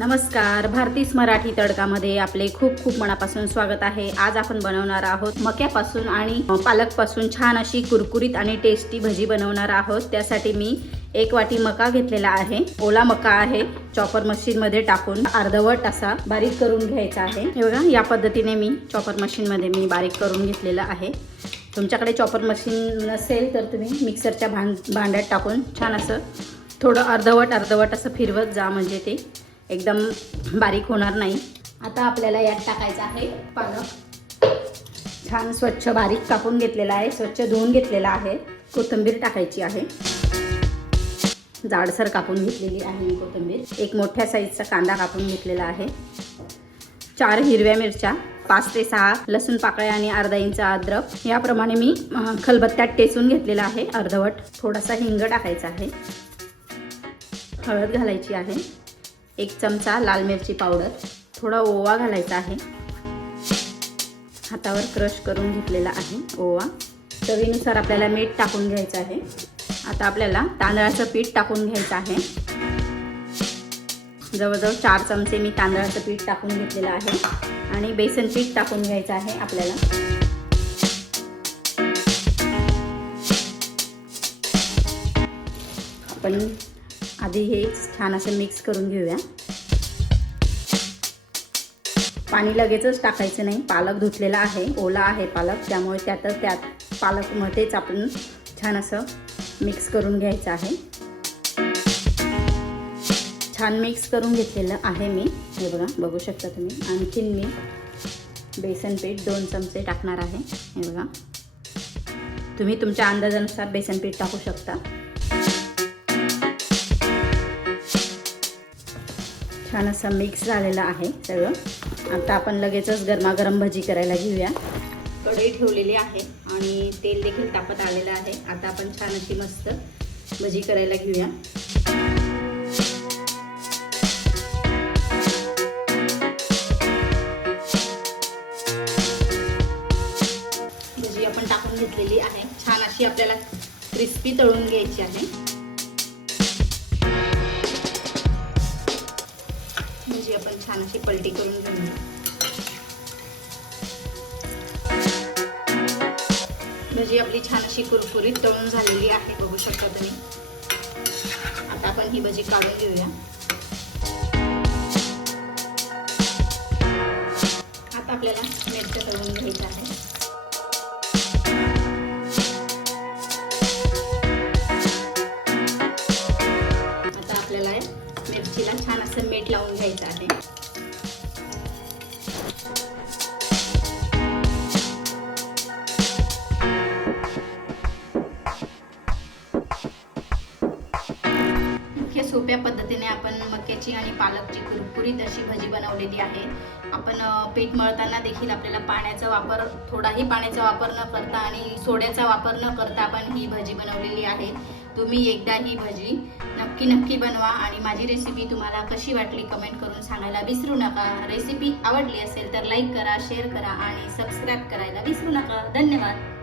नमस्कार, भारतीस मराठी तडकामध्ये आपले खूप खूप मनापासून स्वागत आहे। आज आपण बनवणार आहोत मक्यापासून आणि पालकपासून छान अशी कुरकुरीत आणि टेस्टी भजी बनवणार आहोत। त्यासाठी मी 1 वाटी मका घेतलेला आहे। ओला मका आहे, चॉपर मशीन मध्ये टाकून अर्धवट असा बारीक करून घ्यायचा आहे। हे बघा, या पद्धतीने मी चॉपर मशीन मध्ये मी बारीक करून घेतलेला आहे। तुमच्याकडे चॉपर मशीन नसेल तर तुम्ही मिक्सरच्या भांड्यात टाकून छान असं थोडं अर्धवट असं फिरवत जा, म्हणजे ते एकदम बारीक होणार नाही। आता आपल्याला यात टाकायचं आहे पालक। छान स्वच्छ बारीक कापून घेतलेला आहे, स्वच्छ धुवून घेतलेला आहे। कोथिंबीर टाकायची आहे, जाडसर कापून घेतलेली आहे मी कोथिंबीर। एक मोठ्या साईजचा कांदा कापून घेतलेला आहे, 4 हिरव्या मिरच्या, 5 ते 6 लसूण पाकळ्या आणि अर्धा इंच अद्रक याप्रमाणे मी खलबत्त्यात टेचून घेतलेला आहे अर्धवट। थोडासा हिंग टाकायचा आहे, हळद घालायची आहे, 1 चमचा लाल मिरची पावडर, थोडा ओवा घालायचा आहे, हातावर क्रश करून घेतलेला आहे ओवा। चवीनुसार आपल्याला मीठ टाकून घ्यायचं आहे। आता आपल्याला तांदळाचं पीठ टाकून घ्यायचं आहे। जवळजवळ 4 चमचे मी तांदळाचं पीठ टाकून घेतलेलं आहे आणि बेसन पीठ टाकून घ्यायचं आहे आपल्याला। आपण आधी हे छान असं मिक्स करून घेऊया। पाणी लगेचच टाकायचं नाही, पालक धुतलेला आहे, ओला आहे पालक, त्यामुळे त्यात पालकमध्येच आपण छान असं मिक्स करून घ्यायचं आहे। छान मिक्स करून घेतलेलं आहे मी, हे बघा, बघू शकता तुम्ही। आणखीन मी बेसन पीठ 2 चमचे टाकणार आहे, हे बघा। तुम्ही तुमच्या अंदाजानुसार बेसन पीठ टाकू शकता। छान असं मिक्स झालेलं आहे सगळं। आता आपण लगेचच गरमागरम भजी करायला घेऊया। कढई ठेवलेली आहे आणि तेल देखील तापत आलेलं आहे। आता आपण छान अशी मस्त भजी करायला घेऊया। भजी आपण टाकून घेतलेली आहे, छान अशी आपल्याला क्रिस्पी तळून घ्यायची आहे। भजी आपण छान अशी पलटी करून घेऊया। भजी आपली छान अशी कुरकुरीत तळून झालेली आहे, बघू शकता तुम्ही। आता आपण ही भजी काढून घेऊया। आता आपल्याला मिरच्या तळून घ्यायचं आहे। आता आपल्याला मिरचीला छान असं मीठ लावून घ्यायचं आहे। सोप्या पद्धतीने आपण मक्याची आणि पालकची कुरकुरीत अशी भजी बनवलेली आहे। आपण पीठ मळताना देखील आपल्याला पाण्याचा वापर, थोडाही पाण्याचा वापर न करता आणि सोड्याचा वापर न करता आपण ही भजी बनवलेली आहे। तुम्ही एकदा ही भजी नक्की बनवा आणि माझी रेसिपी तुम्हाला कशी वाटली कमेंट करून सांगायला विसरू नका। रेसिपी आवडली असेल तर लाईक करा, शेअर करा आणि सबस्क्राईब करायला विसरू नका। धन्यवाद।